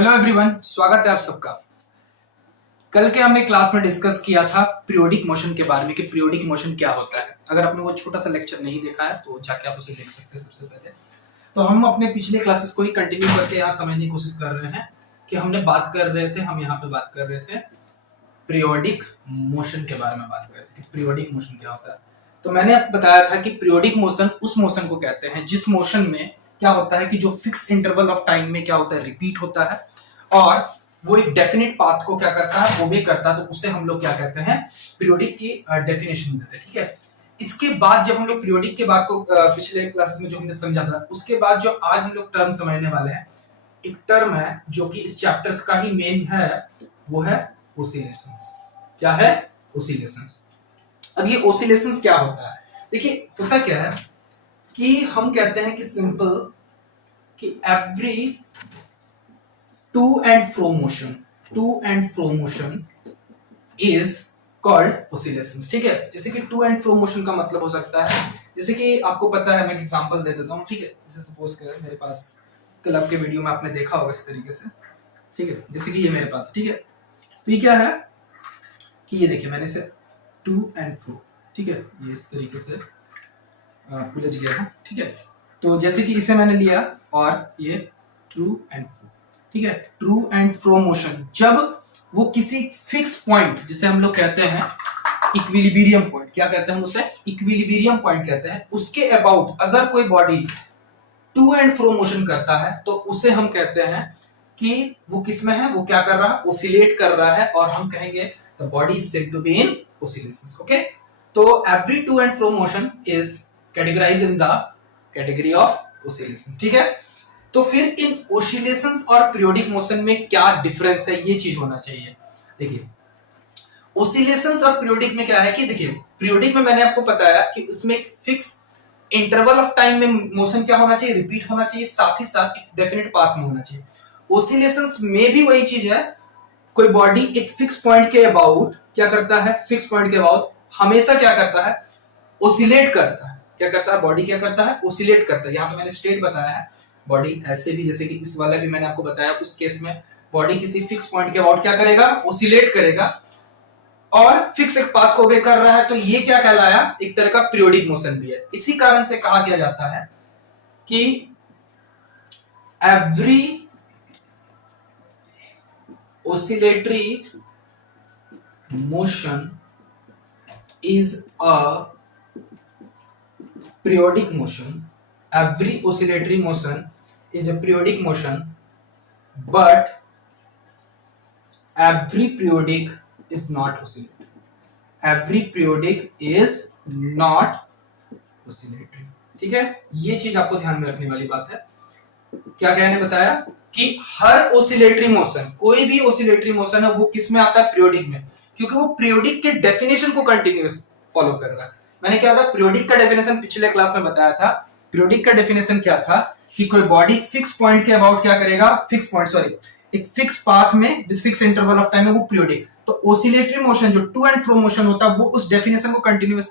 Hello everyone, स्वागत है आप सबका। कल के हमने क्लास में डिस्कस किया था पीरियोडिक मोशन के बारे में कि पीरियोडिक मोशन क्या होता है। अगर आपने वो छोटा सा लेक्चर नहीं देखा है तो जाके आप उसे देख सकते हैं। सबसे पहले तो हम अपने पिछले क्लासेस को ही कंटिन्यू करके यहाँ समझने की कोशिश कर रहे हैं कि हम यहाँ पे बात कर रहे थे पीरियोडिक मोशन के बारे में बात कर रहे थे कि पीरियोडिक मोशन क्या होता है। तो मैंने आपको बताया था कि पीरियोडिक मोशन उस मोशन को कहते हैं जिस मोशन में क्या होता है कि जो फिक्स इंटरवल ऑफ टाइम में क्या होता है, रिपीट होता है और वो एक डेफिनेट पाथ को क्या करता है, ओबे करता है। तो उसे हम लोग क्या कहते हैं, पीरियोडिक की डेफिनेशन देते हैं। ठीक है, इसके बाद जब हम लोग पीरियोडिक के बाद को पिछले क्लासेस में जो हमने समझा था, उसके बाद जो आज हम लोग टर्म समझने वाले हैं, एक टर्म है जो कि इस चैप्टर का ही मेन है, वो है ओसिलेशंस। क्या है? ओसिलेशंस। अब ये ओसिलेशंस क्या होता है? देखिए, होता क्या है कि हम कहते हैं कि सिंपल कि every to and fro motion is called oscillations. ठीक है, जैसे कि टू एंड फ्रो मोशन का मतलब हो सकता है, जैसे कि आपको पता है, मैं एक एग्जांपल दे देता हूं। ठीक है, जैसे सपोज करें मेरे पास क्लब के वीडियो में आपने देखा होगा इस तरीके से। ठीक है, जैसे कि ये मेरे पास, ठीक है, तो ये क्या है कि ये देखिए मैंने इसे टू एंड फ्रो, ठीक है, ये इस तरीके से उलझ गया था। ठीक है, तो जैसे कि इसे मैंने लिया और ये ट्रू एंड फ्रो, ठीक है, ट्रू एंड फ्रो मोशन जब वो किसी फिक्स पॉइंट, जिसे हम लोग कहते हैं इक्विलिब्रियम पॉइंट, क्या कहते हैं हम उसे? इक्विलिब्रियम पॉइंट कहते हैं, उसके अबाउट अगर कोई body to and fro motion करता है तो उसे हम कहते हैं कि वो किसमें है, वो क्या कर रहा है, ओसिलेट कर रहा है, और हम कहेंगे the body is said to be in oscillations. Okay, तो every to and fro motion is categorized in the category of oscillations. ठीक है, तो फिर इन ओसिलेशंस और पीरियोडिक मोशन में क्या डिफरेंस है, ये चीज होना चाहिए। देखिए, ओसिलेशंस और पीरियोडिक में क्या है कि देखिए, पीरियोडिक में मैंने आपको बताया कि उसमें एक फिक्स इंटरवल ऑफ टाइम में मोशन क्या होना चाहिए, रिपीट होना चाहिए, साथ ही साथ एक डेफिनेट पाथ में होना चाहिए। ओसिलेशंस में भी वही चीज है, कोई बॉडी एक फिक्स पॉइंट के अबाउट क्या करता है, फिक्स पॉइंट के अबाउट हमेशा क्या करता है, ओसिलेट करता है। क्या करता है बॉडी? क्या करता है? ओसिलेट करता है। यहाँ पे मैंने स्टेट बताया है, बॉडी ऐसे भी, जैसे कि इस वाला भी मैंने आपको बताया, उस केस में बॉडी किसी फिक्स पॉइंट के अबाउट क्या करेगा, ओसिलेट करेगा और फिक्स एक पाथ को ओबे कर रहा है। तो ये क्या कहलाया, एक तरह का पीरियोडिक मोशन भी है। इसी कारण से कहा गया जाता है कि every oscillatory motion is a periodic motion. Every oscillatory motion is a periodic motion, but every periodic is not oscillatory. Every periodic is not oscillatory. ठीक है, ये चीज आपको ध्यान में रखने वाली बात है। क्या कहने बताया कि हर ओसिलेटरी मोशन, कोई भी ओसिलेटरी मोशन है, वो किस में आता है, पीरियोडिक में, क्योंकि वो पीरियोडिक के डेफिनेशन को कंटिन्यूअस फॉलो कर रहा है। मैंने क्या था, पीरियोडिक का डेफिनेशन पिछले क्लास में बताया था। पीरियोडिक का डेफिनेशन क्या था कि कोई बॉडी फिक्स पॉइंट के अबाउट क्या करेगा, फिक्स पॉइंट सॉरी एक फिक्स पाथ में with fix interval of time में, वो पीरियोडिक। तो ओसिलेटरी मोशन जो टू एंड फ्रो मोशन होता है, वो उस डेफिनेशन को कंटिन्यूअस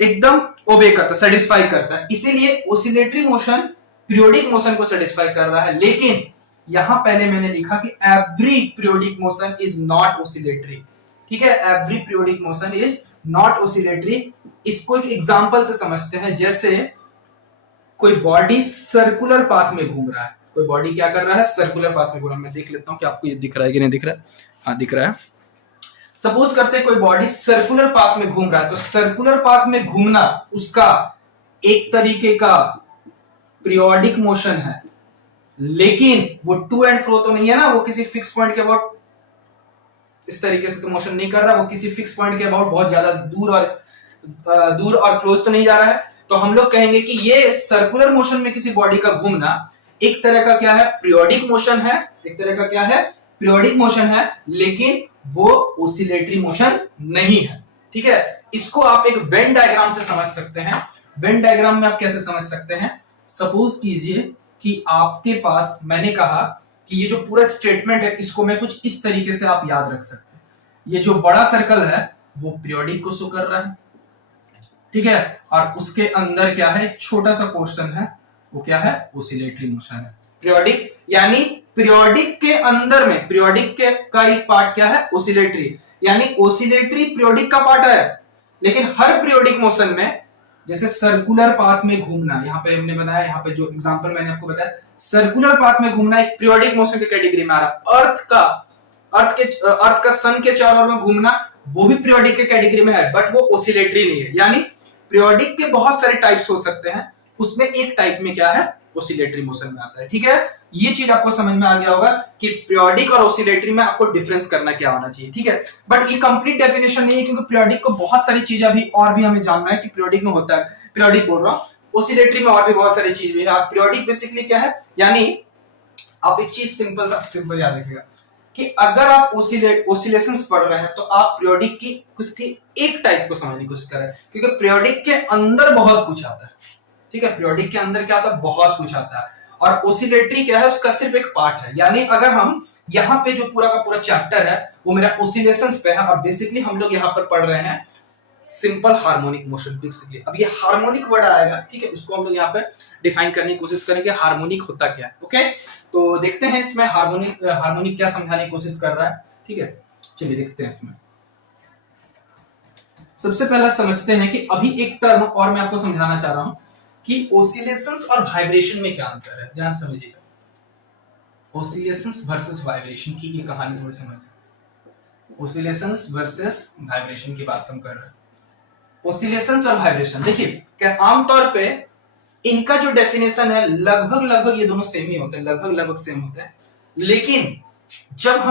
एकदम ओबे करता है, सेटिस्फाई करता है। इसीलिए ओसिलेटरी मोशन पीरियोडिक मोशन को सेटिस्फाई कर रहा है। लेकिन यहां पहले मैंने लिखा कि every periodic motion is not oscillatory. ठीक है, every periodic motion is not oscillatory. इसको एक एग्जांपल से समझते हैं। जैसे कोई बॉडी सर्कुलर पाथ में घूम रहा है, कोई बॉडी क्या कर रहा है, सर्कुलर पाथ में घूम रहा है। मैं देख लेता हूं कि आपको ये दिख रहा है कि नहीं दिख रहा है। हाँ, दिख रहा है। सपोज करते हैं कोई बॉडी सर्कुलर पाथ में घूम रहा है, तो सर्कुलर पाथ में घूमना उसका एक तरीके का पीरियोडिक मोशन है, लेकिन वो टू एंड फ्रो तो नहीं है ना, वो किसी फिक्स पॉइंट के अबाउट इस तरीके से तो मोशन नहीं कर रहा, वो किसी फिक्स पॉइंट के अबाउट बहुत ज्यादा दूर और क्लोज तो नहीं जा रहा है। तो हम लोग कहेंगे कि ये सर्कुलर मोशन में किसी बॉडी का घूमना एक तरह का क्या है, पीरियोडिक मोशन है। एक तरह का क्या है, पीरियोडिक मोशन है, लेकिन वो ओसिलेटरी मोशन नहीं है। ठीक है, इसको आप एक वेन डायग्राम से समझ सकते हैं। वेन डायग्राम में आप कैसे समझ सकते हैं, सपोज कीजिए कि आपके पास, मैंने कहा कि ये जो पूरा स्टेटमेंट है, इसको मैं कुछ इस तरीके से आप याद रख सकते हैं। ये जो बड़ा सर्कल है वो पीरियोडिक को शो कर रहा है, ठीक है, और उसके अंदर क्या है, एक छोटा सा पोर्शन है, वो क्या है, ओसिलेटरी मोशन है। पीरियोडिक यानी पीरियोडिक के अंदर में पीरियोडिक के का एक पार्ट क्या है, ओसिलेटरी, यानी ओसिलेटरी पीरियोडिक का पार्ट है। लेकिन हर पीरियोडिक मोशन में जैसे सर्कुलर पाथ में घूमना, यहाँ पे हमने बनाया, यहाँ पे जो एग्जांपल मैंने आपको बताया, सर्कुलर पाथ में घूमना एक पीरियोडिक मोशन की कैटेगरी में आ रहा। अर्थ का सन के चारों ओर में घूमना वो भी पीरियोडिक के कैटेगरी में है, बट वो ओसिलेटरी नहीं है। यानी पीरियोडिक के बहुत सारे टाइप्स हो सकते हैं, उसमें एक टाइप में क्या है, ओसिलेटरी मोशन में आता है। ठीक है, ये चीज आपको समझ में आ गया होगा कि पीरियोडिक और ओसिलेटरी में आपको डिफरेंस करना क्या होना चाहिए। ठीक है, बट ये कंप्लीट डेफिनेशन नहीं है, क्योंकि पीरियोडिक को बहुत सारी चीजें अभी और भी हमें जानना है कि पीरियोडिक में होता है, पीरियोडिक बोल रहा हूं, ओसिलेटरी में और भी बहुत सारी चीज भी है। पीरियोडिक बेसिकली क्या है, यानी आप एक चीज सिंपल याद रखिएगा कि अगर आप ओसिलेशंस पढ़ रहे हैं तो आप पीरियोडिक की उसकी एक टाइप को समझने की कोशिश कर रहे हैं, क्योंकि पीरियोडिक के अंदर बहुत कुछ आता है। ठीक है, पीरियोडिक के अंदर क्या आता है, बहुत कुछ आता है, और ओसिलेटरी क्या है, उसका सिर्फ एक पार्ट है। यानी अगर हम यहाँ पे जो पूरा का पूरा चैप्टर है वो मेरा ओसिलेशंस पे है, और बेसिकली हम लोग यहाँ पर पढ़ रहे हैं सिंपल हार्मोनिक मोशन। बेसिकली अब ये हार्मोनिक वर्ड आएगा, ठीक है, उसको हम लोग यहाँ पे डिफाइन करने की कोशिश करेंगे, हार्मोनिक होता क्या है। ओके, तो देखते हैं इसमें हार्मोनिक क्या समझाने की कोशिश कर रहा है। ठीक है, चलिए देखते हैं इसमें। सबसे पहला समझते हैं कि अभी एक टर्म और मैं आपको समझाना चाह रहा हूं कि ओसिलेशंस और वाइब्रेशन में क्या अंतर है। ध्यान समझिएगा, ओसिलेशंस वर्सेस वाइब्रेशन की ये कहानी थोड़ी समझते हैं। ओसिलेशंस वर्सेस वाइब्रेशन की बात हम कर रहे हैं। ओसिलेशंस और वाइब्रेशन, देखिए क्या आमतौर पे इनका जो डेफिनेशन है लगभग ये दोनों सेम ही होते हैं, लगभग सेम होते हैं। लेकिन जब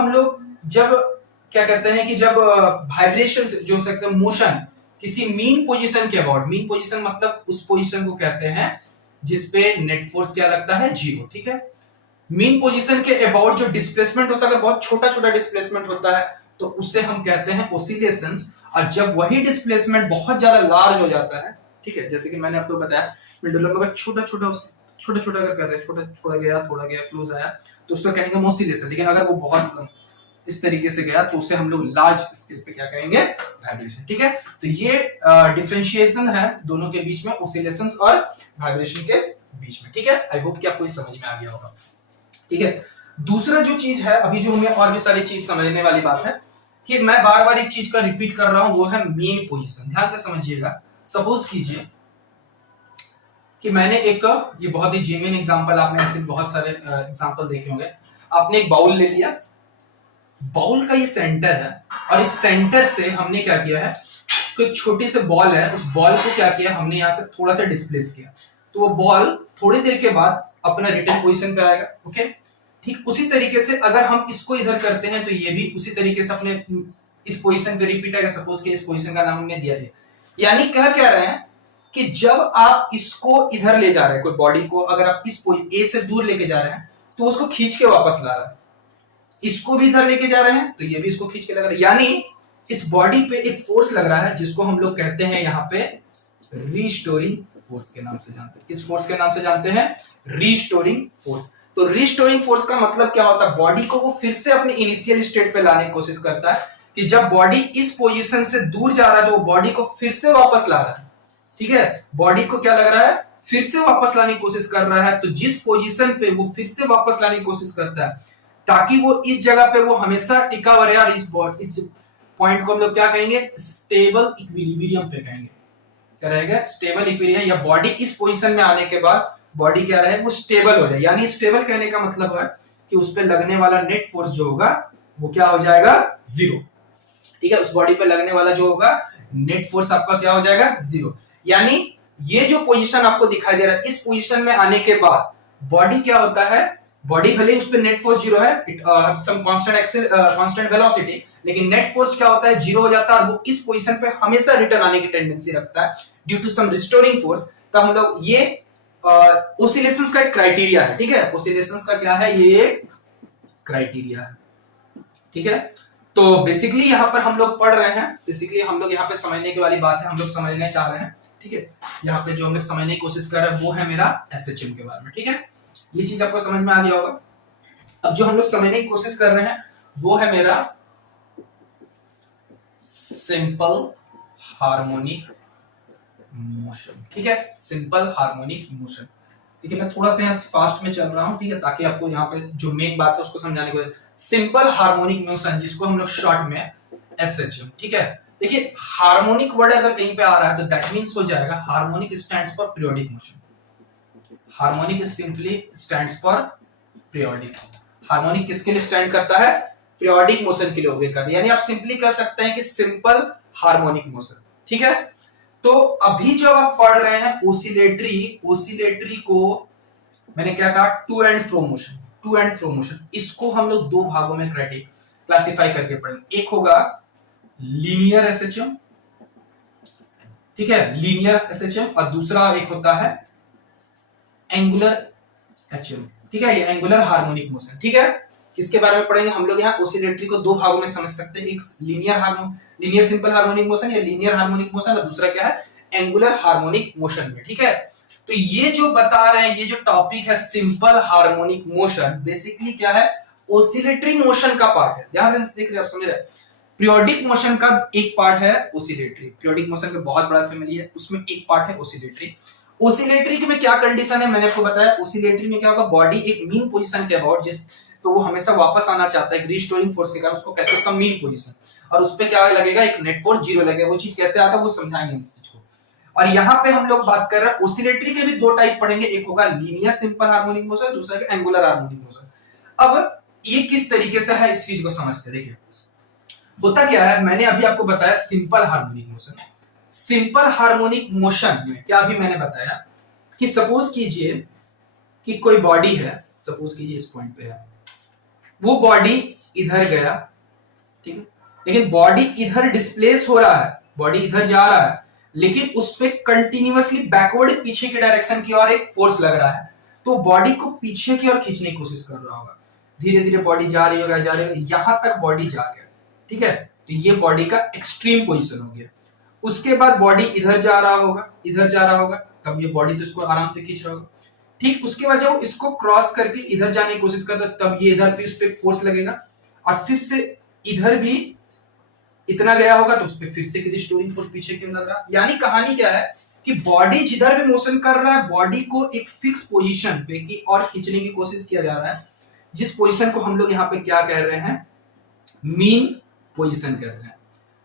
क्या कहते हैं कि जब वाइब्रेशन जो हो सकते हैं मोशन किसी मीन पोजीशन के अबाउट, मीन पोजीशन मतलब उस पोजीशन को कहते हैं जिसपे नेट फोर्स क्या लगता है, 0। ठीक है, मीन पोजीशन के अबाउट जो डिस्प्लेसमेंट होता है, अगर बहुत छोटा छोटा डिस्प्लेसमेंट होता है तो उसे हम कहते हैं ओसिलेशंस। और जब वही डिस्प्लेसमेंट बहुत ज्यादा लार्ज हो जाता है, ठीक है, जैसे कि मैंने आपको बताया पेंडुलम अगर छोटा छोटा अगर कहते हैं, थोड़ा गया क्लोज आया तो उसको कहेंगे ओसिलेशन। लेकिन अगर वो बहुत इस तरीके से गया तो उसे हम लोग लार्ज स्केल पे क्या कहेंगे, वाइब्रेशन। ठीक है, तो ये डिफरेंशिएशन है दोनों के बीच में, ओसिलेशंस और वाइब्रेशन के बीच में। ठीक है, आई होप कि आपको ये समझ में आ गया होगा। ठीक है, दूसरा जो चीज है, अभी जो हमें और भी सारी चीज समझने वाली बात है कि मैं बार बार एक चीज का रिपीट कर रहा हूं, वो है मीन पोजीशन। ध्यान से समझिएगा। सपोज कीजिए कि मैंने ये बहुत ही जेन्युइन एग्जांपल, आपने ऐसे बहुत सारे एग्जांपल देखे होंगे। आपने एक बाउल ले लिया, बाउल का ये सेंटर है, और इस सेंटर से हमने क्या किया है, कोई छोटी सी बॉल है, उस बॉल को क्या किया हमने यहां से थोड़ा सा डिस्प्लेस किया, तो वो बॉल थोड़ी देर के बाद अपना रिटर्न पोजीशन पे आएगा। ओके, ठीक उसी तरीके से अगर हम इसको इधर करते हैं तो ये भी उसी तरीके से अपने इस पोजीशन पे रिपीट आएगा। सपोज कि इस पोजीशन का नाम हमने दिया है, यानी कह क्या रहे हैं कि जब आप इसको इधर ले जा रहे हैं, कोई बॉडी को अगर आप इस ए से दूर लेके जा रहे हैं तो उसको खींच के वापस ला रहा है, इसको भी इधर लेके जा रहे हैं तो ये भी इसको खींच के लग रहा है। यानी इस बॉडी पे एक फोर्स लग रहा है जिसको हम लोग कहते हैं यहाँ पे रीस्टोरिंग फोर्स के नाम से जानते हैं। किस फोर्स के नाम से जानते हैं, रीस्टोरिंग फोर्स। तो रीस्टोरिंग फोर्स का मतलब क्या होता है, बॉडी को वो फिर से अपनी इनिशियल स्टेट पे लाने की कोशिश करता है, कि जब बॉडी इस पोजीशन से दूर जा रहा है तो वो बॉडी को फिर से वापस ला रहा है। ठीक है, बॉडी को क्या लग रहा है, फिर से वापस लाने की कोशिश कर रहा है। तो जिस पोजीशन पे वो फिर से वापस लाने की कोशिश करता है ताकि वो इस जगह पे वो हमेशा टिका हुआ रहे, और इस पॉइंट को हम लोग क्या कहेंगे, स्टेबल इक्विलिब्रियम पे कहेंगे। क्या रहेगा, स्टेबल इक्विलिब्रियम, या बॉडी इस पोजीशन में आने के बाद बॉडी क्या रहे, वो स्टेबल हो जाए। यानी स्टेबल कहने का मतलब है कि उस पे लगने वाला नेट फोर्स जो होगा वो क्या हो जाएगा, 0। ठीक है, उस बॉडी पे लगने वाला जो होगा नेट फोर्स आपका क्या हो जाएगा, 0। यानी ये जो पोजीशन आपको दिखाई दे रहा है, इस पोजीशन में आने के बाद बॉडी क्या होता है, बॉडी भले उस पे नेट फोर्स 0 है, सम कांस्टेंट वेलोसिटी, लेकिन नेट फोर्स क्या होता है, 0 हो जाता है, और वो इस पोजीशन पे हमेशा रिटर्न आने की टेंडेंसी रखता है due to some restoring force. तो हम लोग ये ओसिलेशंस का एक क्राइटेरिया है। ठीक है, ओसिलेशंस का क्या है, ये एक क्राइटेरिया है। ठीक है, तो बेसिकली यहाँ पर हम लोग पढ़ रहे हैं, बेसिकली हम लोग यहाँ पे समझने की वाली बात है, हम लोग समझने चाह रहे हैं। ठीक है, यहाँ पे जो हम लोग समझने की कोशिश कर रहे हैं वो है मेरा एसएचएम के बारे में। ठीक है, ये चीज आपको समझ में आ गया होगा। अब जो हम लोग समझने की कोशिश कर रहे हैं वो है मेरा सिंपल हार्मोनिक मोशन। ठीक है, सिंपल हार्मोनिक मोशन। देखिए मैं थोड़ा सा यहाँ फास्ट में चल रहा हूँ, ठीक है, ताकि आपको यहाँ पे जो मेन बात है उसको समझाने को। सिंपल हार्मोनिक मोशन, जिसको हम लोग शॉर्ट में एसएचएम, ठीक है। देखिए हार्मोनिक वर्ड अगर कहीं पे आ रहा है तो दैट मींस हो जाएगा harmonic stands for periodic motion. Harmonic simply stands for periodic. Harmonic किसके लिए स्टैंड करता है? पीरियोडिक मोशन के लिए ओबे करता है। यानी आप सिंपली कह सकते हैं कि सिंपल हार्मोनिक मोशन, ठीक है। तो अभी जब आप पढ़ रहे हैं ओसिलेटरी, ओसिलेटरी को मैंने क्या कहा? To and fro motion, to and fro motion. इसको हम लोग दो भागों में क्लासिफाई करके पढ़ेंगे। एक होगा लीनियर एसएचएम, ठीक है, लीनियर एसएचएम, और दूसरा एक होता है एंगुलर एचएम, ठीक है, ये एंगुलर हार्मोनिक मोशन, ठीक है। किसके बारे में पढ़ेंगे हम लोग? यहाँ ओसिलेटरी को दो भागों में समझ सकते हैं, एक लीनियर सिंपल हार्मोनिक मोशन या लीनियर हार्मोनिक मोशन, और दूसरा क्या है? एंगुलर हार्मोनिक मोशन में, ठीक है। तो ये जो बता रहे हैं, ये जो टॉपिक है सिंपल हार्मोनिक मोशन, बेसिकली क्या है? ओसिलेटरी मोशन का पार्ट है। ध्यान से देख रहे हैं आप, समझ रहे हैं? पीरियोडिक मोशन का एक पार्ट है ओसिलेटरी, पीरियोडिक मोशन का बहुत बड़ा फैमिली है, उसमें एक पार्ट है ओसिलेटरी। ओसिलेटरी में क्या कंडीशन है मैंने आपको बताया। ओसिलेटरी में क्या होगा? बॉडी एक मीन पोजीशन के अबाउट, जिस तो वो हमेशा वापस आना चाहता है रिस्टोरिंग फोर्स के कारण, उसको कहते हैं उसका मीन पोजीशन, और उस पे क्या लगेगा? एक नेट फोर्स जीरो लगेगा। वो चीज कैसे आता है वो समझाएंगे हम इस चीज को। और यहाँ पे हम लोग बात कर रहे हैं ओसिलेटरी के भी दो टाइप पढ़ेंगे, एक होगा लीनियर सिंपल हार्मोनिक मोशन, दूसरा है एंगुलर हार्मोनिक मोशन। अब ये किस तरीके से है इस चीज को समझते हैं। देखिए होता क्या है, मैंने अभी आपको बताया simple harmonic motion. Simple harmonic motion में क्या अभी मैंने बताया कि सपोज कीजिए कि कोई बॉडी है, सपोज कीजिए इस पॉइंट पे है, वो बॉडी इधर गया, ठीक है, लेकिन बॉडी इधर डिस्प्लेस हो रहा है, बॉडी इधर जा रहा है, लेकिन उस पे कंटिन्यूअसली बैकवर्ड पीछे की डायरेक्शन की ओर एक फोर्स लग रहा है, तो बॉडी को पीछे की ओर खींचने की कोशिश कर रहा होगा। धीरे धीरे बॉडी जा रही होगा, यहां तक बॉडी जा गया, ठीक है। तो ये बॉडी का एक्सट्रीम पोजीशन हो गया। उसके बाद बॉडी इधर जा रहा होगा, इधर जा रहा होगा, तब ये बॉडी तो इसको आराम से खींच रहा होगा, ठीक। उसके बाद जब इसको क्रॉस करके इधर जाने की कोशिश करता, तब ये इधर पे उस पे फोर्स लगेगा, और फिर से इधर भी इतना गया होगा, तो उस पे फिर से रिस्टोरिंग फोर्स पीछे क्यों लग रहा है। यानी कहानी क्या है कि बॉडी जिधर भी मोशन कर रहा है, बॉडी को एक फिक्स पोजीशन पे की और खींचने की कोशिश किया जा रहा है, जिस पोजीशन को हम लोग यहाँ पे क्या कह रहे हैं? मीन पोजीशन कहते हैं।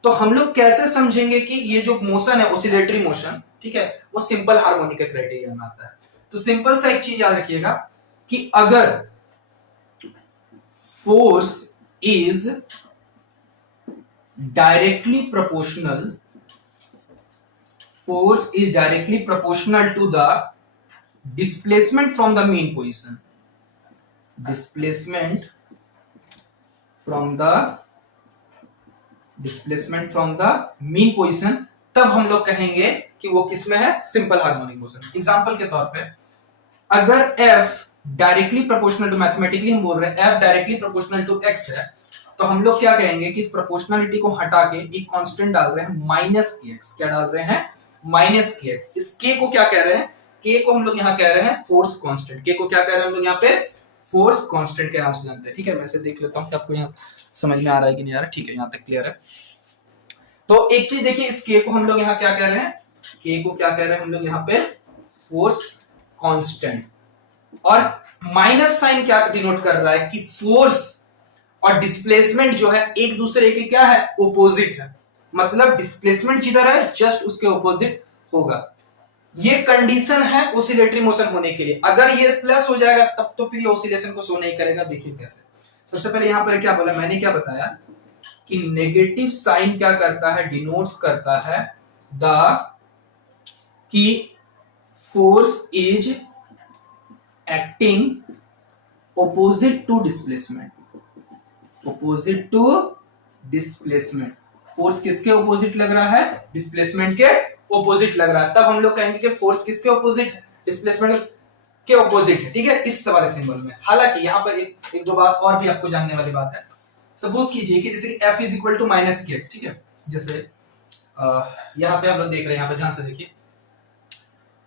तो हम लोग कैसे समझेंगे कि ये जो मोशन है ओसिलेटरी मोशन, ठीक है, वो सिंपल हार्मोनिक के क्राइटेरिया में आता है। तो सिंपल सा एक चीज याद रखिएगा कि अगर force is directly proportional, force is directly proportional to the displacement from the mean position, displacement from the mean position, तब हम लोग कहेंगे कि वो किसमें है? Simple harmonic motion. एग्जांपल के तौर पे अगर f directly proportional to, mathematically हम बोल रहे हैं f directly proportional to x है, तो हम लोग क्या कहेंगे कि इस प्रोपोर्शनलिटी को हटा के एक कांस्टेंट डाल रहे हैं माइनस की x। क्या डाल रहे हैं? माइनस की x। इस k को क्या कह रहे हैं? k को हम लोग यहाँ कह रहे हैं फोर्स कांस्टेंट। k को क्या कह रहे हैं हम लोग यहाँ पे? फोर्स कांस्टेंट के नाम से जानते हैं, ठीक है। मैं इसे देख लेता हूँ कि आपको यहाँ समझ में आ रहा है कि नहीं आ रहा है, ठीक है, यहाँ तक क्लियर है। तो एक चीज देखिए, इस k को हम लोग यहाँ क्या कह रहे हैं? k को क्या कह रहे हैं हम लोग यहाँ पे? Force constant. और माइनस साइन क्या डिनोट कर रहा है कि फोर्स और डिस्प्लेसमेंट जो है एक दूसरे के क्या है? ओपोजिट है। मतलब डिस्प्लेसमेंट जिधर है जस्ट उसके ओपोजिट होगा। ये कंडीशन है ओसिलेटरी मोशन होने के लिए। अगर ये प्लस हो जाएगा तब तो फिर ये ओसिलेशन को शो नहीं करेगा। देखिए कैसे। सबसे पहले यहां पर क्या बोला मैंने, क्या बताया कि नेगेटिव साइन क्या करता है? डिनोट्स करता है द कि force is acting opposite to displacement, opposite to displacement। Force किसके ऑपोजिट लग रहा है? डिस्प्लेसमेंट के ऑपोजिट लग रहा है। तब हम लोग कहेंगे कि फोर्स किसके ऑपोजिट? डिस्प्लेसमेंट के ऑपोजिट है, ठीक है, इस वाले सिंबल में। हालांकि यहाँ पर एक दो बात और भी आपको जानने वाली बात है। सपोज कीजिए कि जैसे f is equal to minus k x, ठीक है। जैसे यहाँ पे हम लोग देख रहे हैं, यहाँ पे ध्यान से देखिए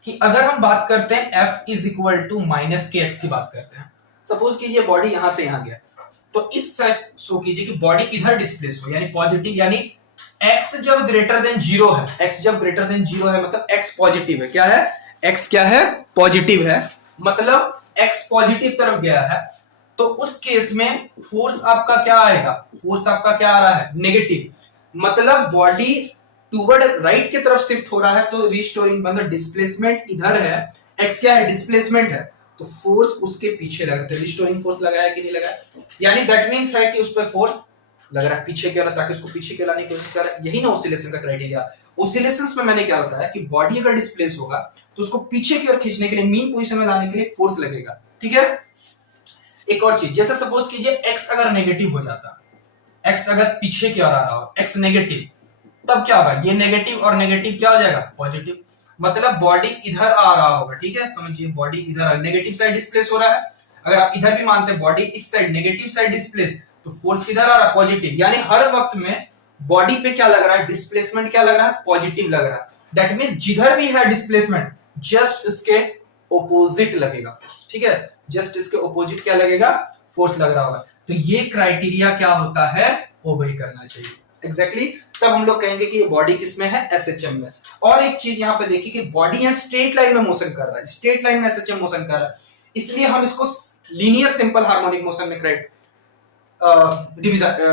कि अगर हम बात करते हैं f is equal to minus k x की बात करते हैं, सपोज कीजिए बॉडी यहां से यहां गया, तो इस शो कीजिए कि बॉडी इधर डिस्प्लेस हो, यानी पॉजिटिव, यानी x जब ग्रेटर देन 0 है, x जब ग्रेटर देन 0 है मतलब x पॉजिटिव है। क्या है? x क्या है? पॉजिटिव है। मतलब x पॉजिटिव तरफ गया है, तो उस केस में फोर्स आपका क्या आएगा, फोर्स आपका क्या आ रहा है, नेगेटिव। मतलब बॉडी टूवर्ड राइट की तरफ शिफ्ट हो रहा है, तो रिस्टोरिंग मतलब डिस्प्लेसमेंट इधर है, x क्या है, डिस्प्लेसमेंट है, तो फोर्स उसके पीछे लगा, तो रिस्टोरिंग फोर्स लगाया कि नहीं लगाया, यानी दैट मींस है कि उस पर फोर्स लग रहा है पीछे की ओर, ताकि उसको पीछे के लाने की कोशिश कर रहा है। यही ना ऑसिलेशन का क्राइटेरिया। ऑसिलेशंस में मैंने क्या बताया कि बॉडी अगर डिस्प्लेस होगा तो उसको पीछे की ओर खींचने के लिए, मीन पोजीशन में लाने के लिए फोर्स लगेगा, ठीक है। एक और चीज, जैसे सपोज कीजिए x अगर नेगेटिव हो जाता, x अगर पीछे की ओर आ रहा हो, x नेगेटिव, तब क्या होगा, ये नेगेटिव और नेगेटिव क्या हो जाएगा, पॉजिटिव। मतलब बॉडी इधर आ रहा होगा, ठीक है, समझिए बॉडी इधर नेगेटिव साइड डिस्प्लेस हो रहा है। अगर आप इधर भी मानते हैं बॉडी इस साइड नेगेटिव साइड डिस्प्लेस, तो फोर्स किधर आ रहा है, पॉजिटिव। यानी हर वक्त में बॉडी पे क्या लग रहा है, डिस्प्लेसमेंट क्या लग रहा है, पॉजिटिव लग रहा है। दैट मींस जिधर भी है डिस्प्लेसमेंट, जस्ट इसके ओपोजिट लगेगा फोर्स, ठीक है, जस्ट इसके ओपोजिट क्या लगेगा, फोर्स लग रहा होगा। तो ये क्राइटेरिया क्या होता है, ओबे करना चाहिए एग्जैक्टली तब हम लोग कहेंगे कि ये बॉडी किसमें है, एसएचएम में। और एक चीज यहाँ पे देखिए कि बॉडी यहाँ स्ट्रेट लाइन में मोशन कर रहा है, स्ट्रेट लाइन में एसएचएम मोशन कर रहा है, इसलिए हम इसको लीनियर सिंपल हार्मोनिक मोशन में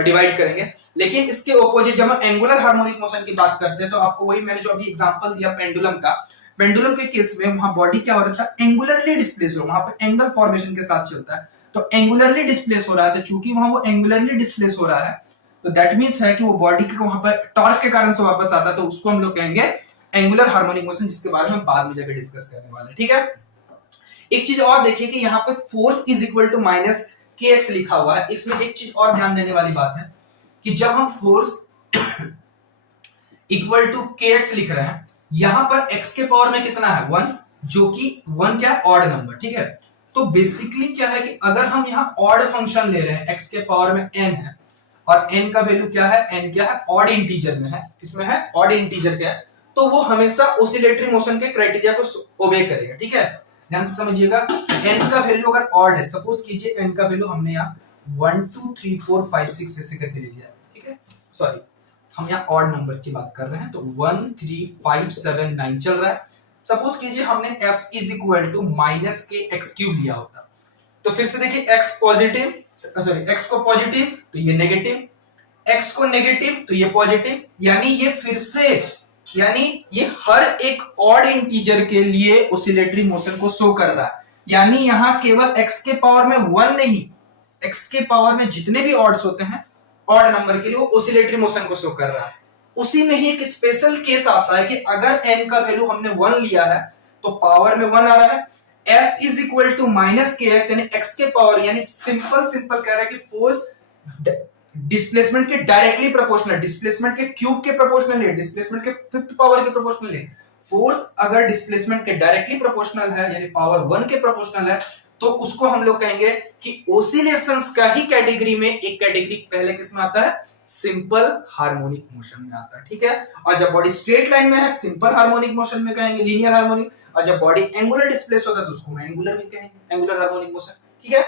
डिवाइड करेंगे। लेकिन इसके ऑपोजिट जब हम एंगुलर हार्मोनिक मोशन की बात करते हैं, तो आपको वही मैंने जो अभी एग्जांपल दिया पेंडुलम का, पेंडुलम के केस में वहां बॉडी क्या हो रहा था, एंगुलरली डिस्प्लेस हो, वहां पे एंगल फॉर्मेशन के साथ चलता है, तो एंगुलरली डिस्प्लेस हो रहा है। तो चूंकि वहां वो एंगुलरली डिस्प्लेस हो रहा है, तो दैट मींस है कि वो बॉडी के वहां पर टॉर्क के कारण से वापस आता है, तो उसको हम लोग कहेंगे एंगुलर हार्मोनिक मोशन, जिसके बारे में हम बाद में जाकर डिस्कस करने वाले हैं, ठीक है। एक चीज और देखिए कि यहाँ पे force is equal to minus k x लिखा हुआ है। इसमें एक चीज और ध्यान देने वाली बात है कि जब हम फोर्स इक्वल टू के एक्स लिख रहे हैं, यहां पर x के पावर में कितना है, 1, जो कि 1 क्या है, ऑड नंबर, ठीक है। तो बेसिकली क्या है कि अगर हम यहां ऑड फंक्शन ले रहे हैं, x के पावर में n है, और n का वैल्यू क्या है, n क्या है, ऑड इंटीजर में है, किसमें है, ऑड इंटीजर क्या है, तो वो हमेशा ऑसिलेटरी मोशन के क्राइटेरिया को ओबे करेगा, ठीक है। ध्यान से समझिएगा, n का वैल्यू अगर ऑड है, सपोज कीजिए n का वैल्यू हमने यहाँ 1 2 3 4 5 6 ऐसे करके ले लिया है, ठीक है, सॉरी हम यहाँ ऑड नंबर्स की बात कर रहे हैं, तो 1 3 5 7 9 चल रहा है। सपोज कीजिए हमने f is equal to minus k x cube लिया होता, तो फिर से देखिए x पॉजिटिव, सॉरी x को पॉजिटिव तो ये नेगेटिव, x को नेगेटिव तो ये पॉजिटिव, यानी ये फिर से, यानी ये हर एक ऑड इंटीजर के लिए ऑसिलेटरी मोशन को शो कर रहा है। यानी यहां केवल x के पावर में 1 नहीं, x के पावर में जितने भी ऑड्स होते हैं, ऑड नंबर के लिए वो ऑसिलेटरी मोशन को शो कर रहा है। उसी में ही एक स्पेशल केस आता है कि अगर n का वैल्यू हमने 1 लिया है, तो पावर में 1 आ रहा है, f is equal to minus k x, यानी x के पावर, यानी सिंपल कह रहा है कि फोर्स डिस्प्लेसमेंट के डायरेक्टली प्रोपोर्शनल, डिस्प्लेसमेंट के क्यूब के प्रोपोर्शनल है, डिस्प्लेसमेंट के फिफ्थ पावर के प्रोपोर्शनल है। फोर्स अगर डिस्प्लेसमेंट के डायरेक्टली प्रोपोर्शनल है, यानी पावर 1 के प्रोपोर्शनल है, तो उसको हम लोग कहेंगे कि ओसिलेशंस का ही कैटेगरी में एक कैटेगरी पहले किसमें आता है, सिंपल हार्मोनिक मोशन में आता है, ठीक है। और जब बॉडी स्ट्रेट लाइन में है, सिंपल हार्मोनिक मोशन में कहेंगे, लीनियर हार्मोनिक, और जब बॉडी एंगुलर डिस्प्लेस होता है तो उसको एंगुलर में कहेंगे, एंगुलर हार्मोनिक मोशन, ठीक है।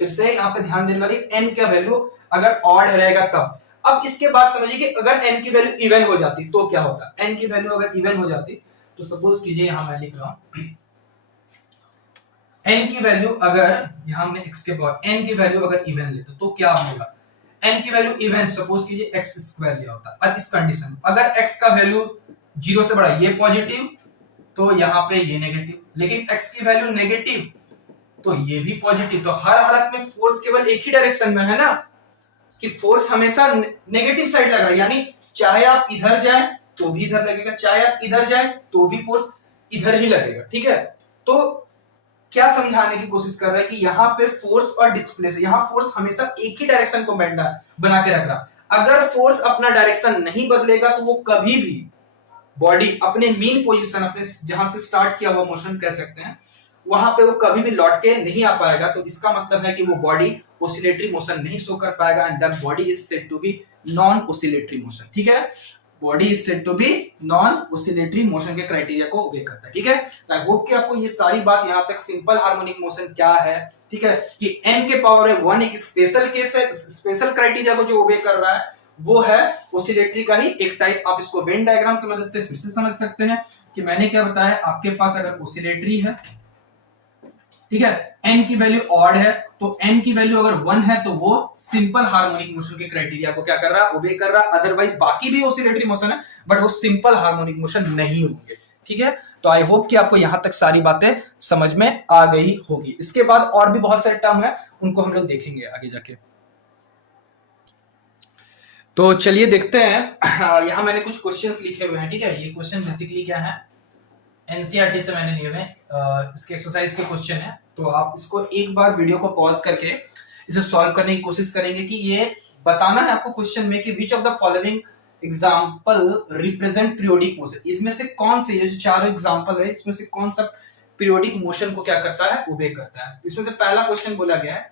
फिर से यहाँ पे ध्यान देने वाली, n का वैल्यू अगर ऑड रहेगा तब। अब इसके बाद समझिए कि अगर n की वैल्यू इवन हो जाती तो क्या होता, n की वैल्यू अगर इवन हो जाती, तो सपोज कीजिए यहां मैं लिख रहा हूं n की वैल्यू अगर, यहां हमने x के पावर, n की वैल्यू अगर इवन लेते तो क्या होगा, n की वैल्यू इवन, सपोज कीजिए x स्क्वायर लिया होता। अब इस कंडीशन अगर x का वैल्यू 0 से बड़ा, ये पॉजिटिव तो यहाँ पे ये नेगेटिव, लेकिन x की वैल्यू नेगेटिव तो ये भी पॉजिटिव, तो हर हालत में फोर्स केवल एक ही डायरेक्शन में है ना, कि फोर्स हमेशा नेगेटिव साइड लग रहा है, यानी चाहे आप इधर जाए तो भी इधर लगेगा, चाहे आप इधर जाए तो भी फोर्स इधर ही लगेगा, ठीक है। तो क्या समझाने की कोशिश कर रहा है कि यहाँ पे फोर्स और डिस्प्लेस, यहाँ फोर्स हमेशा एक ही डायरेक्शन को बना के रख रहा। अगर फोर्स अपना डायरेक्शन नहीं बदलेगा तो वो कभी भी बॉडी अपने मीन पोजीशन, अपने जहां से स्टार्ट किया हुआ मोशन कह सकते हैं, वहां पे वो कभी भी लौट के नहीं आ पाएगा। तो इसका मतलब है कि वो बॉडी ऑसिलेटरी मोशन नहीं शो कर पाएगा, and that body is said to be non oscillatory motion, ठीक है। Body is said to be non oscillatory motion के क्राइटेरिया को ओबे करता है, ठीक है। आई होप कि आपको ये सारी बात यहां तक, सिंपल हार्मोनिक मोशन क्या है, ठीक है, कि n के पावर है 1 एक स्पेशल केस है, स्पेशल क्राइटेरिया को जो ओबे कर रहा है वो है ऑसिलेटरी का ही एक टाइप। आप इसको वेन डायग्राम की मदद से फिर से समझ सकते हैं कि मैंने क्या बताया, आपके पास अगर ऑसिलेटरी है, ठीक है, n की वैल्यू ऑड है तो n की वैल्यू अगर 1 है तो वो सिंपल हार्मोनिक मोशन के क्राइटेरिया को क्या कर रहा है, ओबे कर रहा है। अदरवाइज बाकी भी ऑसिलेटरी मोशन है बट वो सिंपल हार्मोनिक मोशन नहीं होंगे। ठीक है, तो आई होप कि आपको यहां तक सारी बातें समझ में आ गई होगी। इसके बाद और भी बहुत सारे टर्म है, उनको हम लोग देखेंगे आगे जाके। तो चलिए देखते हैं। यहां मैंने कुछ क्वेश्चंस लिखे हुए हैं। ठीक है, ये क्वेश्चन बेसिकली क्या है, एनसीईआरटी से मैंने लिए हुए हैं, इसके एक्सरसाइज के क्वेश्चन है। तो आप इसको एक बार वीडियो को पॉज करके इसे सॉल्व करने की कोशिश करेंगे कि ये बताना है आपको क्वेश्चन में कि which of the following example represent periodic motion. इसमें से कौन से, ये जो चारों एग्जांपल है इसमें से कौन सा पीरियोडिक मोशन को क्या करता है, ओबे करता है। इसमें से पहला क्वेश्चन बोला गया है,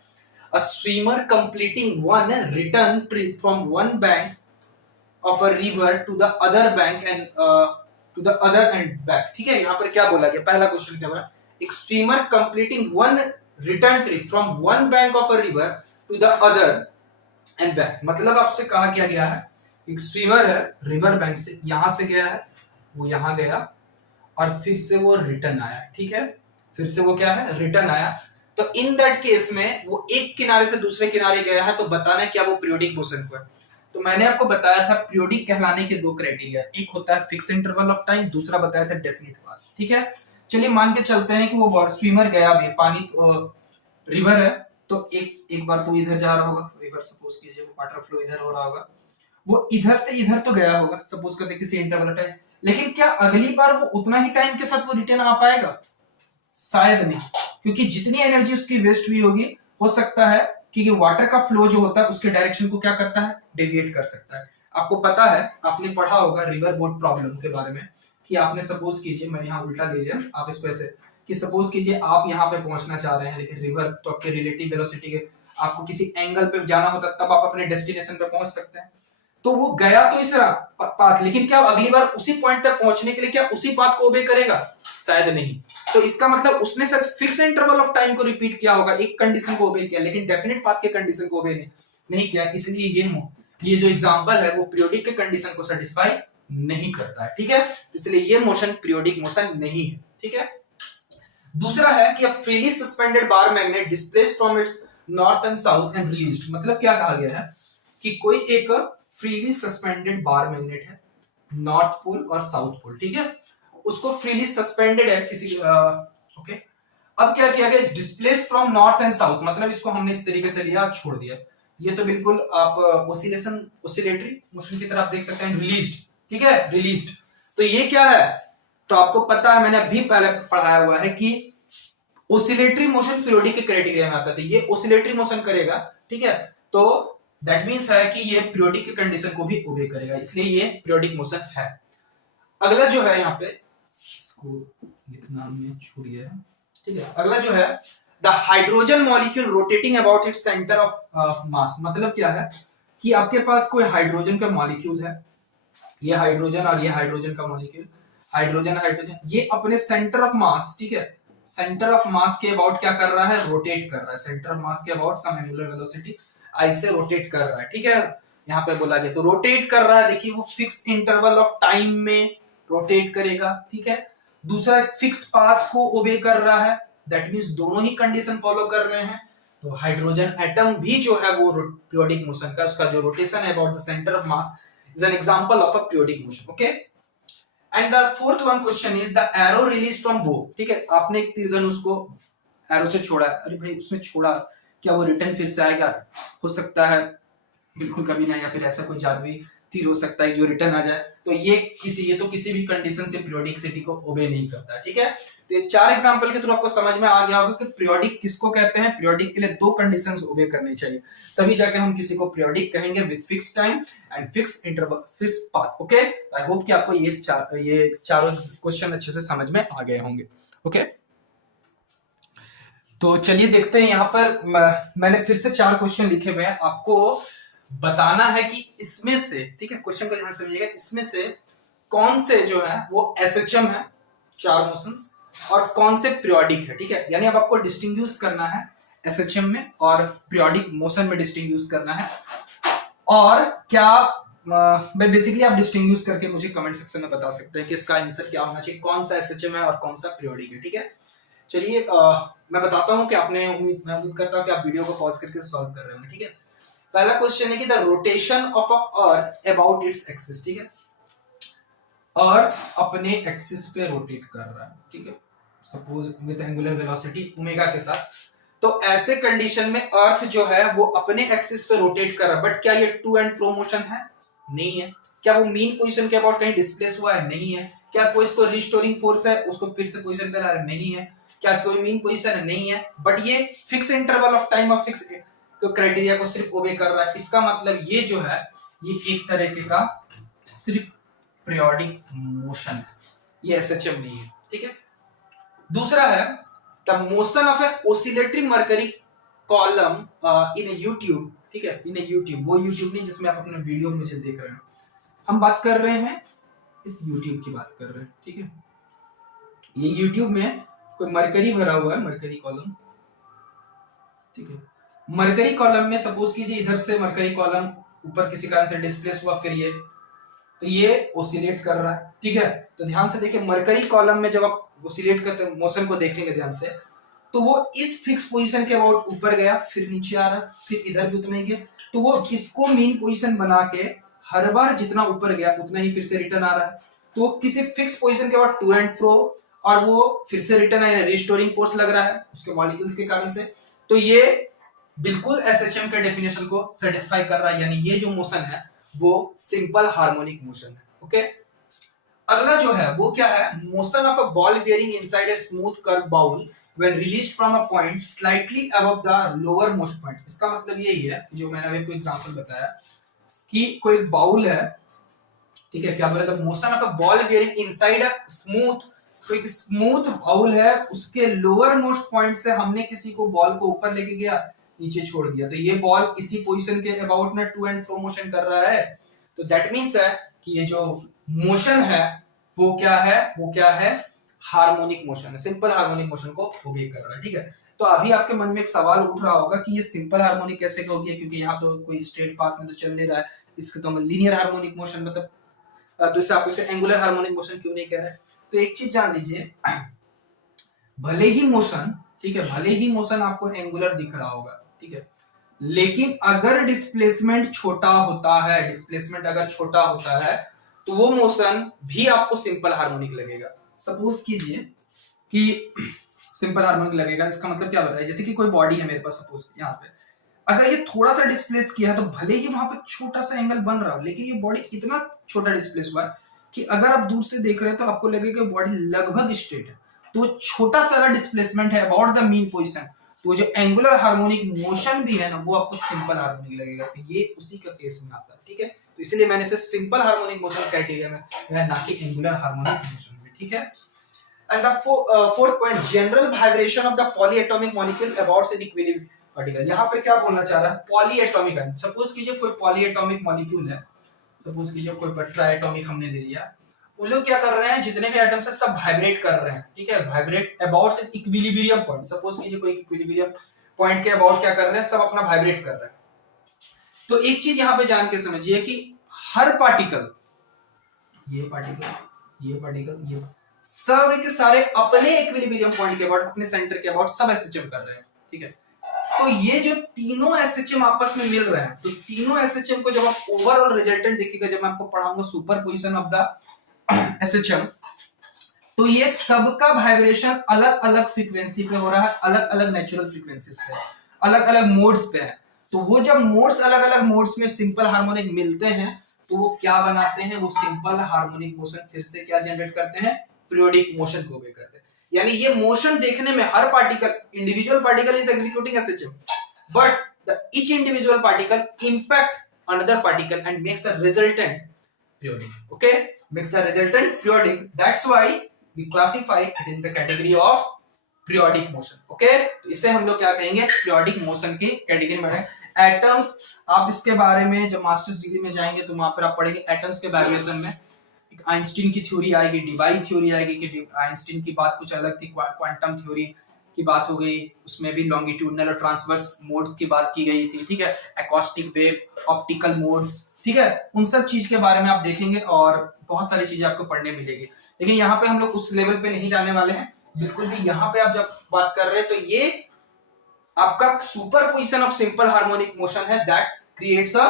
a swimmer completing one return trip from one bank of a river to the other bank and to the other end back. ठीक है, यहां पर क्या बोला गया, पहला क्वेश्चन क्या बोला, एक swimmer completing one return trip from one bank of a river to the other end back. मतलब आपसे कहा क्या गया है, एक स्विमर है रिवर बैंक से, यहां से गया है, वो यहां गया और फिर से वो रिटर्न आया। ठीक है, फिर से वो क्या है, रिटर्न आया। तो इन दैट केस में वो एक किनारे से दूसरे किनारे गया है, तो बताना है क्या वो पीरियोडिक मोशन को है। तो मैंने आपको बताया था पीरियोडिक कहलाने के दो क्राइटेरिया, एक होता है फिक्स इंटरवल ऑफ टाइम, दूसरा बताया था डेफिनिट पाथ। ठीक है, चलिए मान के चलते हैं कि वो स्विमर गया, भी पानी रिवर है, तो एक बार तो इधर जा रहा होगा, रिवर सपोज कीजिए वो वाटर फ्लो इधर हो रहा होगा, वो इधर से इधर तो गया होगा सपोज करते किसी इंटरवल टाइम, लेकिन क्या अगली बार वो उतना ही टाइम के साथ वो रिटर्न आ पाएगा, शायद नहीं, क्योंकि जितनी एनर्जी उसकी वेस्ट हुई होगी, हो सकता है कि वाटर का फ्लो जो होता है उसके डायरेक्शन को क्या करता है, डेविएट कर सकता है। आपको पता है, आपने पढ़ा होगा रिवर बोट प्रॉब्लम के बारे में, कि आपने सपोज कीजिए, मैं यहाँ उल्टा लीजिए आप इसको ऐसे, कि सपोज कीजिए आप यहाँ पे पहुंचना चाह रहे हैं, लेकिन रिवर तो आपके रिलेटिव वेलोसिटी के, आपको किसी एंगल पे जाना होता तब आप अपने डेस्टिनेशन पे पहुंच सकते हैं। तो वो गया तो इस पाथ, लेकिन क्या अगली बार उसी पॉइंट तक पहुंचने के लिए क्या उसी पाथ को ओबे करेगा, शायद नहीं। तो इसका मतलब उसने सिर्फ फिक्स इंटरवल ऑफ टाइम को रिपीट किया होगा, एक कंडीशन को ओबे किया, लेकिन डेफिनेट पाथ के कंडीशन को ओबे नहीं किया। इसलिए ये जो एग्जांपल है वो पीरियोडिक के कंडीशन को सेटिस्फाई नहीं करता है। ठीक है, इसलिए ये मोशन पीरियोडिक मोशन नहीं है। ठीक है, दूसरा है कि a freely suspended bar magnet displaced from its north and south and released. मतलब क्या कहा गया है कि कोई एक फ्रीली सस्पेंडेड बार मैग्नेट है, नॉर्थ पोल और साउथ पोल। ठीक है, उसको फ्रीली सस्पेंडेड है किसी ओके। अब क्या किया गया, इस displace from north and south, मतलब इसको हमने इस तरीके से लिया, छोड़ दिया। ये तो बिल्कुल आप ऑसिलेटरी मोशन की तरह आप देख सकते हैं, रिलीज्ड। ठीक है, रिलीज्ड। तो ये क्या है, तो आपको पता है, मैंने अभी पहले पढ़ाया हुआ है कि ऑसिलेटरी मोशन पीरियोडिक के क्राइटेरिया में आता है, ये ऑसिलेटरी मोशन करेगा। ठीक है, तो दैट मींस है कि ये पीरियोडिक के कंडीशन को भी ओबे करेगा, इसलिए ये पीरियोडिक मोशन है। अगला जो है यहाँ पे, इसको लिखना हमने छूट गया है। ठीक है, अगला जो है, the hydrogen molecule rotating about its centre of mass. मतलब क्या है कि आपके पास कोई हाइड्रोजन का मॉलिक्यूल है, ये हाइड्रोजन और ये हाइड्रोजन का मॉलिक्यूल, हाइड्रोजन ये अपने सेंटर ऑफ मास, ठीक है, सेंटर ऑफ मास के अबाउट क्या कर रहा है, रोटेट कर रहा है, सेंटर ऑफ मास के अबाउट सम एंगुलर वेलोसिटी आई से रोटेट कर रहा है। ठीक है, यहाँ पे बोला गया तो रोटेट कर रहा है, देखिए वो फिक्स इंटरवल ऑफ टाइम में रोटेट करेगा। ठीक है, दूसरा फिक्स पाथ को ओबे कर रहा है, दैट मींस दोनों ही कंडीशन फॉलो कर रहे हैं। तो हाइड्रोजन एटम भी जो है वो पीरियोडिक मोशन का, उसका जो रोटेशन है about the centre of mass is an example of a periodic motion. Okay, and the fourth one question is the arrow release from बो। ठीक है, आपने एक तीर धनुष को एरो से छोड़ा, अरे भाई उसने छोड़ा, क्या वो रिटर्न फिर से आएगा, हो सकता है बिल्कुल कभी नहीं, या फिर ऐसा कोई जादुई तीर हो सकता है जो रिटर्न आ जाए। तो ये तो किसी भी कंडीशन से पीरियोडिसिटी को ओबे नहीं करता है। ठीक है, तो ये चार एग्जांपल के थ्रू आपको समझ में आ गया होगा कि पीरियोडिक किसको कहते हैं। पीरियोडिक के लिए दो कंडीशंस ओबे करनी चाहिए, तभी जाके हम किसी को पीरियोडिक कहेंगे, with fix time and fix interval, fix path. Okay, I hope कि आपको ये चारों क्वेश्चन अच्छे से समझ में आ गए होंगे। ओके, तो चलिए देखते हैं, यहाँ पर मैंने फिर से चार क्वेश्चन लिखे हुए हैं, आपको बताना है कि इसमें से, ठीक है, क्वेश्चन को ध्यान से समझिएगा, इसमें से कौन से जो है वो एसएचएम है, चार मोशंस, और कौन से पीरियोडिक है। ठीक है, यानी अब आपको डिस्टिंग्विश करना है एसएचएम में और पीरियोडिक मोशन में डिस्टिंग्विश करना है। और क्या मैं बेसिकली आप डिस्टिंग्विश करके मुझे कमेंट सेक्शन में बता सकते हैं कि इसका आंसर क्या होना चाहिए, कौन सा एसएचएम है और कौन सा पीरियोडिक है। ठीक है, चलिए मैं बताता हूं कि आपने मैं उम्मीद करता हूं कि आप वीडियो को पॉज करके सॉल्व कर रहे होंगे, ठीक है। पहला क्वेश्चन है कि the rotation of a earth about its axis, ठीक है। अर्थ अपने एक्सिस पे रोटेट कर रहा है, ठीक है, suppose with angular velocity omega के साथ। तो ऐसे कंडीशन में अर्थ जो है वो अपने एक्सिस पे रोटेट कर रहा है, बट क्या ये टू एंड फ्रो मोशन है? नहीं है। क्या वो मीन पोजीशन के अबाउट कहीं डिस्प्लेस हुआ है? नहीं है। क्या कोई इसको रिस्टोरिंग फोर्स है, उसको फिर से पोजीशन पे ला रहा है? नहीं है। क्या कोई मीन पोजीशन है? नहीं है। बट ये फिक्स इंटरवल ऑफ टाइम और फिक्स क्राइटेरिया को सिर्फ ओबे कर रहा है। इसका मतलब ये जो है ये एक तरीके का सिर्फ पीरियोडिक मोशन है, ये एसएचएम नहीं है, ठीक है। दूसरा है the motion of A oscillatory mercury column in YouTube, ठीक है, इन यूट्यूब, वो यूट्यूब नहीं जिसमें आप अपने वीडियो मुझे देख रहे हैं, हम बात कर रहे हैं इस यूट्यूब की बात कर रहे हैं, ठीक है। ये यूट्यूब में कोई मरकरी भरा हुआ है, मरकरी कॉलम, ठीक है। मरकरी कॉलम में सपोज कीजिए इधर से मरकरी कॉलम ऊपर किसी कारण से डिस्प्लेस हुआ, फिर ये तो ये ओसिलेट कर रहा है, ठीक है। तो ध्यान से देखिए मरकरी कॉलम में जब आप ओसिलेट करते हैं मोशन को देखेंगे ध्यान से, तो वो इस फिक्स पोजीशन के अबाउट ऊपर गया, फिर नीचे आ रहा, फिर इधर भी उतना ही गया, तो वो इसको मीन पोजीशन बना के हर बार जितना ऊपर गया उतना ही फिर से रिटर्न आ रहा है। तो वो किसी फिक्स पोजीशन के बाद टू एंड फ्रो और वो फिर से रिटर्न आया, रिस्टोरिंग फोर्स लग रहा है उसके मॉलिक्यूल्स के कारण से। तो ये बिल्कुल एसएचएम के डेफिनेशन को सेटिस्फाई कर रहा है, यानी ये जो मोशन है वो सिंपल हार्मोनिक मोशन है, ओके। अगला जो है वो क्या है, motion of a ball bearing inside a smooth curve bowl when released from a point slightly above the lower most point। इसका मतलब यही है जो मैंने अभी आपको एग्जांपल बताया कि कोई बाउल है, ठीक है, क्या बोला था, motion of a ball bearing inside a smooth, कोई स्मूथ बाउल है उसके लोअर मोस्ट पॉइंट से हमने किसी को बॉल को ऊपर लेके गया, नीचे छोड़ दिया, तो ये बॉल इसी पोजीशन के अबाउट में टू एंड फ्रो मोशन कर रहा है। तो दैट मींस है कि ये जो मोशन है वो क्या है, वो क्या है, हार्मोनिक मोशन है, सिंपल हार्मोनिक मोशन को ओबे कर रहा है, ठीक है। तो अभी आपके मन में एक सवाल उठ रहा होगा कि ये सिंपल हार्मोनिक कैसे हो गया, क्योंकि यहाँ तो कोई स्ट्रेट पाथ में तो चल नहीं रहा है, इसको तो हम लीनियर हार्मोनिक मोशन मतलब, तो इससे आप इसे एंगुलर हार्मोनिक मोशन क्यों नहीं कह रहे। तो एक चीज जान लीजिए, भले ही मोशन, ठीक है, भले ही मोशन आपको एंगुलर दिख रहा होगा, ठीक है, लेकिन अगर डिस्प्लेसमेंट छोटा होता है, डिस्प्लेसमेंट अगर छोटा होता है तो वो मोशन भी आपको सिंपल हार्मोनिक लगेगा। सपोज कीजिए कि सिंपल हार्मोनिक लगेगा, इसका मतलब क्या बताया, जैसे कि कोई बॉडी है मेरे पास, सपोज यहाँ पे अगर ये थोड़ा सा डिस्प्लेस किया है तो भले ही वहां पे छोटा सा एंगल बन रहा हो, लेकिन ये बॉडी इतना छोटा डिस्प्लेस हुआ है कि अगर आप दूर से देख रहे हैं तो आपको लगेगा कि बॉडी लगभग स्ट्रेट है। तो छोटा सा डिस्प्लेसमेंट है अबाउट द मीन पोजीशन, तो जो एंगुलर हार्मोनिक मोशन भी है ना वो आपको सिंपल हार्मोनिक लगेगा, तो ये उसी का केस में आता है, ठीक है। तो इसलिए मैंने इसे सिंपल हार्मोनिक मोशन क्राइटेरिया में ना कि एंगुलर हार्मोनिक मोशन में, ठीक है। And the fourth point, general vibration of the polyatomic molecule about an equilibrium particle. यहाँ पे क्या बोलना चाह रहा है, पॉलीएटॉमिक है, सपोज कीजिए कोई पॉलीएटॉमिक मॉलिक्यूल है, सपोज कीजिए कोई ट्राइएटॉमिक हमने ले लिया, उन लोग क्या कर रहे हैं, जितने भी एटम्स है सब वाइब्रेट कर रहे हैं, ठीक है, vibrate about an equilibrium point, suppose कीजिए कोई इक्विलिब्रियम पॉइंट के अबाउट क्या कर रहे हैं, सब अपना वाइब्रेट कर रहे हैं। तो एक चीज यहाँ पे जान के समझिए कि हर पार्टिकल, ये पार्टिकल, ये पार्टिकल, ये सब के सारे अपने इक्विलिब्रियम पॉइंट के अबाउट, अपने सेंटर के अबाउट सब एसएचएम कर रहे हैं, ठीक है। तो ये जो तीनों एसएचएम आपस में मिल रहे हैं, तो तीनों एसएचएम को जब आप ओवरऑल रिजल्टेंट देखिएगा, जब मैं आपको पढ़ाऊंगा सुपरपोजिशन ऑफ द एसएचएम, तो ये सबका वाइब्रेशन अलग अलग फ्रीक्वेंसी पे हो रहा है, अलग अलग नेचुरल फ्रीक्वेंसीज पे, अलग अलग मोड्स पे है। तो वो जब मोड्स अलग अलग मोड्स में सिंपल हार्मोनिक मिलते हैं तो वो क्या बनाते हैं, वो सिंपल हार्मोनिक मोशन फिर से क्या जनरेट करते हैं, पीरियोडिक मोशन को भी करते हैं। यानी ये मोशन देखने में हर particle, individual particle is executing SHM, but the each individual particle impact another particle and makes a resultant periodic, okay, makes the resultant periodic, that's why we classify it in the category of periodic motion, okay। तो इसे हम लोग क्या कहेंगे, periodic motion की category में है। Atoms, आप इसके बारे में जब मास्टर्स डिग्री में जाएंगे तो वहां पर आप पढ़ेंगे एटम्स के वाइब्रेशन में, एक आइंस्टीन की थ्योरी आएगी, डिबाई थ्योरी आएगी, कि आइंस्टीन की बात कुछ अलग थी, क्वांटम थ्योरी की बात हो गई, उसमें भी लॉन्गिट्यूडनल और ट्रांसवर्स मोड्स की बात की गई थी, ठीक है, एकॉस्टिक वेव, ऑप्टिकल मोड्स, ठीक है, उन सब चीज के बारे में आप देखेंगे और बहुत सारी चीजें आपको पढ़ने मिलेगी। लेकिन यहाँ पे हम लोग उस लेवल पे नहीं जाने वाले हैं, बिल्कुल भी यहाँ पे आप जब बात कर रहे हैं तो ये आपका superposition of simple harmonic motion है that creates a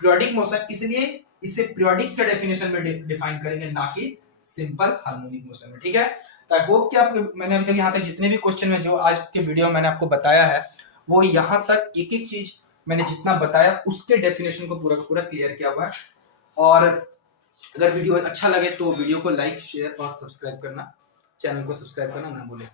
periodic motion, इसलिए इसे पीरियोडिक के डेफिनेशन में डिफाइन करेंगे, ना कि सिंपल हार्मोनिक मोशन में। ठीक है, तो आई होप कि आप, मैंने अभी तक यहाँ तक जितने भी क्वेश्चन में जो आज के वीडियो में मैंने आपको बताया है वो यहाँ तक एक एक चीज मैंने जितना बताया उसके डेफिनेशन को पूरा का पूरा क्लियर किया हुआ है। और अगर वीडियो अच्छा लगे तो वीडियो को लाइक शेयर और सब्सक्राइब करना, चैनल को सब्सक्राइब करना ना भूलें।